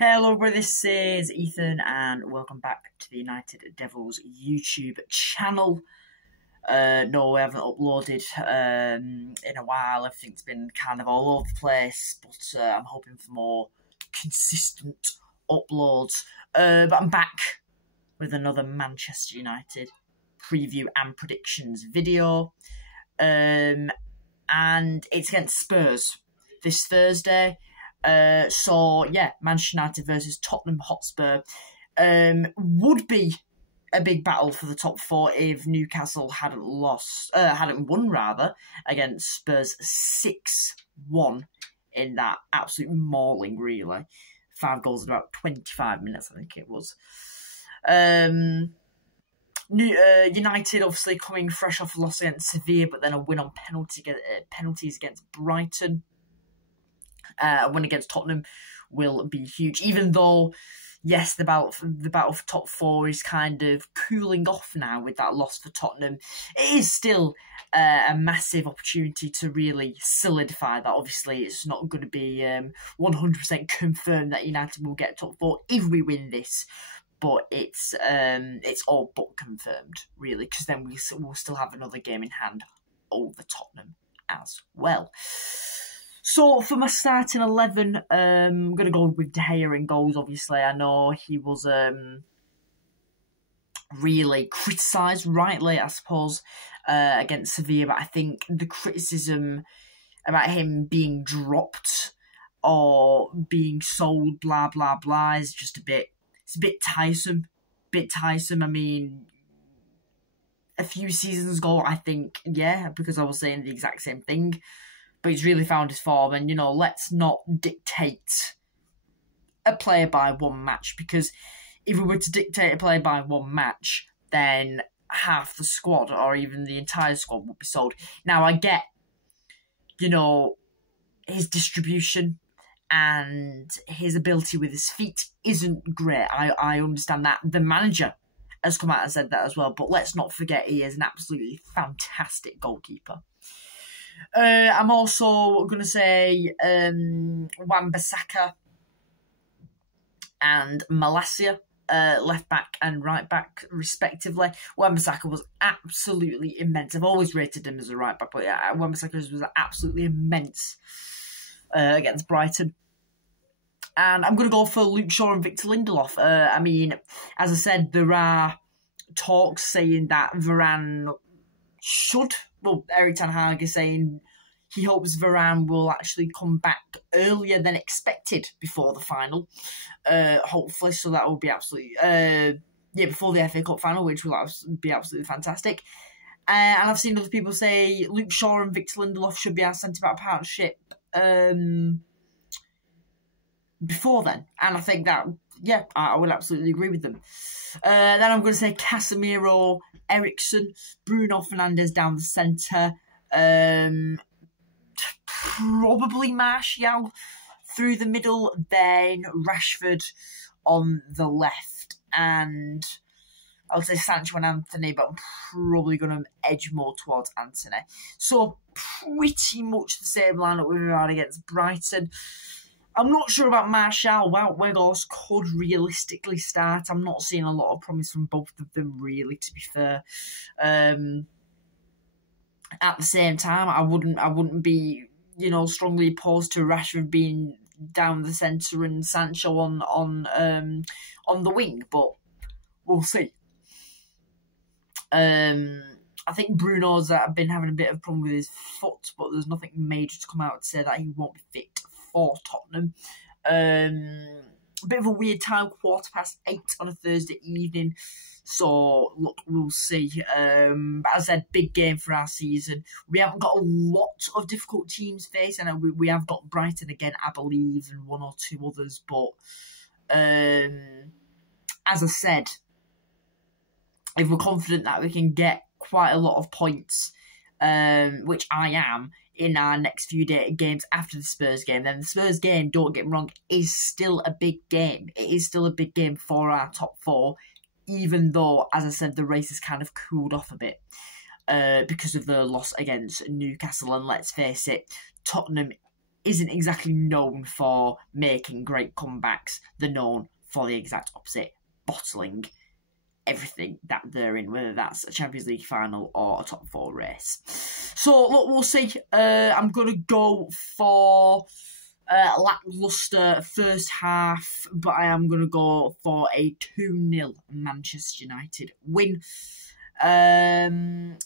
Hello everybody, this is Ethan and welcome back to the United Devils YouTube channel. No, we haven't uploaded in a while. Everything's been kind of all over the place, but I'm hoping for more consistent uploads. But I'm back with another Manchester United preview and predictions video. And it's against Spurs this Thursday. So yeah, Manchester United versus Tottenham Hotspur would be a big battle for the top four if Newcastle hadn't won against Spurs 6-1 in that absolute mauling. Really, 5 goals in about 25 minutes, I think it was. United obviously coming fresh off a loss against Sevilla, but then a win on penalties against Brighton. A win against Tottenham will be huge, even though, yes, the battle for top four is kind of cooling off now with that loss for Tottenham. It is still a massive opportunity to really solidify that. Obviously, it's not going to be 100% confirmed that United will get top four if we win this, but it's all but confirmed, really, because then we'll still have another game in hand over Tottenham as well. So, for my starting 11, I'm going to go with De Gea in goals, obviously. I know he was really criticised, rightly, I suppose, against Sevilla, but I think the criticism about him being dropped or being sold, blah, blah, blah, is just it's a bit tiresome. I mean, a few seasons ago, I think, yeah, because I was saying the exact same thing. But he's really found his form, and, let's not dictate a player by one match, because if we were to dictate a player by one match, then half the squad, or even the entire squad, would be sold. Now, I get, his distribution and his ability with his feet isn't great. I understand that. The manager has come out and said that as well, but let's not forget he is an absolutely fantastic goalkeeper. I'm also going to say Wan-Bissaka and Malacia, left back and right back, respectively. Wan-Bissaka was absolutely immense. I've always rated him as a right back, but yeah, Wan-Bissaka was absolutely immense against Brighton. And I'm going to go for Luke Shaw and Victor Lindelof. I mean, as I said, there are talks saying that Varane should... Well, Erik ten Hag is saying he hopes Varane will actually come back earlier than expected before the final. Hopefully, so that will be absolutely... before the FA Cup final, which will be absolutely fantastic. And I've seen other people say Luke Shaw and Victor Lindelof should be our centre-back partnership before then. And I think that, yeah, I will absolutely agree with them. Then I'm going to say Casemiro, Eriksen, Bruno Fernandes down the centre, probably Martial through the middle, then Rashford on the left, and I'll say Sancho and Anthony, but I'm probably going to edge more towards Anthony. So pretty much the same lineup we've had against Brighton. I'm not sure about Martial. Weghorst could realistically start. I'm not seeing a lot of promise from both of them, really, to be fair. At the same time, I wouldn't be, strongly opposed to Rashford being down the centre and Sancho on the wing, but we'll see. I think Bruno's been having a bit of a problem with his foot, but there's nothing major to come out to say that he won't be fit for Tottenham. A bit of a weird time, 8:15 on a Thursday evening. So, look, we'll see. But as I said, big game for our season. We haven't got a lot of difficult teams facing. We have got Brighton again, I believe, and one or two others. But, as I said, if we're confident that we can get quite a lot of points, which I am, in our next few games after the Spurs game, then the Spurs game, don't get me wrong, is still a big game. It is still a big game for our top four, even though, as I said, the race has kind of cooled off a bit because of the loss against Newcastle. And let's face it, Tottenham isn't exactly known for making great comebacks. They're known for the exact opposite, bottling everything that they're in, whether that's a Champions League final or a top 4 race. So, look, we'll see. I'm going to go for lacklustre first half, but I am going to go for a 2-0 Manchester United win. And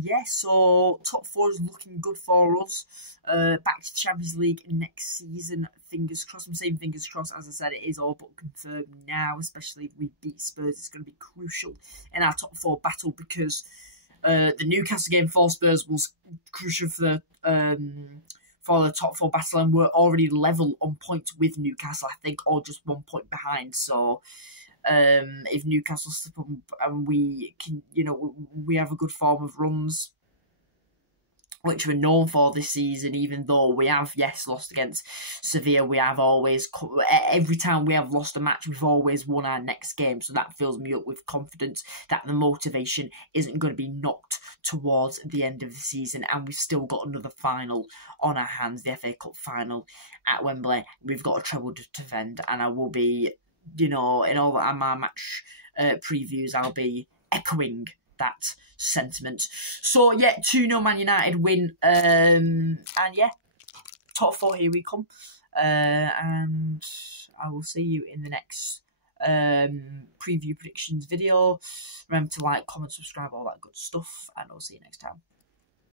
yeah, so top 4 is looking good for us. Back to the Champions League next season. Fingers crossed. I'm saying fingers crossed. As I said, it is all but confirmed now. Especially if we beat Spurs, it's going to be crucial in our top 4 battle, because the Newcastle game for Spurs was crucial for the top 4 battle, and we're already level on points with Newcastle, I think, or just 1 point behind. So if Newcastle slip up and we can, we have a good form of runs, which we're known for this season, even though we have, yes, lost against Sevilla, we have always, every time we have lost a match, we've always won our next game. So that fills me up with confidence that the motivation isn't going to be knocked towards the end of the season. And we've still got another final on our hands, the FA Cup final at Wembley. We've got a treble to defend, and I will be, in all my match previews, I'll be echoing that sentiment. So yeah, 2-0 Man United win, and yeah, top 4, here we come, and I will see you in the next preview predictions video. Remember to like, comment, subscribe, all that good stuff, and I'll see you next time.